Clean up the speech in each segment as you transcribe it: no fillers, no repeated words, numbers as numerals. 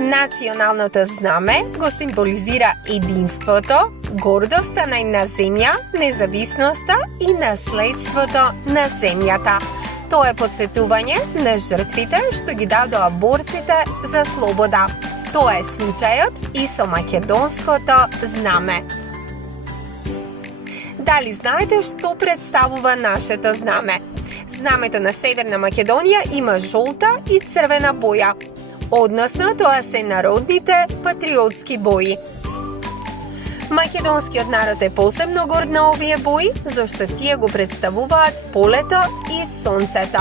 Националното знаме го символизира единството, гордоста на една земја, независноста и наследството на земјата. Тоа е подсетување на жртвите што ги дадоа борците за слобода. Тоа е случајот и со македонското знаме. Дали знаете што представува нашето знаме? Знамето на Северна Македонија има жолта и црвена боја. Односно, тоа се народните патриотски бои. Македонскиот народ е посебно горд на овие бои, зашто тие го представуваат полето и сонцето.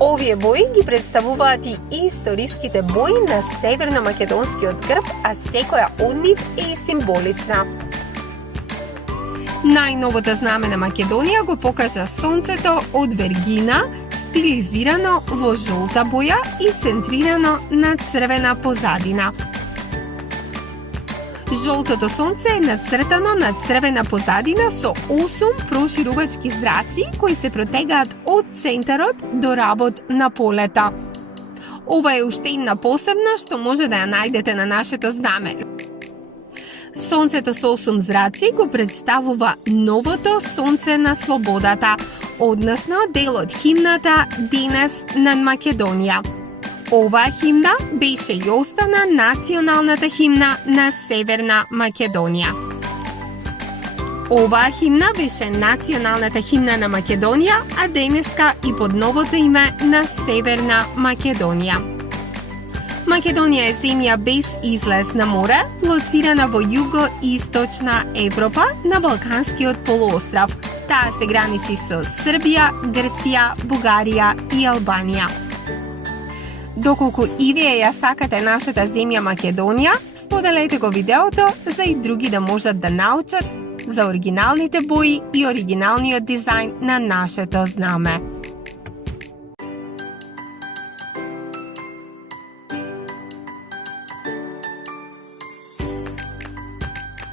Овие бои ги представуваат и историските бои на северно-македонскиот грб, а секоја од нив е и символична. Најновото знаме на Македонија го покажа сонцето од Вергина, стилизирано во жолта боја и центрирано на црвена позадина. Жолтото сонце е нацртано на црвена позадина со 8 проширувачки зраци кои се протегаат од центарот до работ на полето. Ова е уште една посебност што може да ја најдете на нашето знаме. Сонцето со 8 зраци го представува новото сонце на слободата, односно дел од химната Денес над Македонија. Оваа химна беше и остана националната химна на Северна Македонија. Оваа химна беше националната химна на Македонија, а денеска и под новото име на Северна Македонија. Македонија е земја без излез на море, лоцирана во југо-источна Европа на Балканскиот полуостров. Таа се граничи со Србија, Грција, Бугарија и Албанија. Доколку и вие ја сакате нашата земја Македонија, споделете го видеото за и други да можат да научат за оригиналните бои и оригиналниот дизајн на нашето знаме.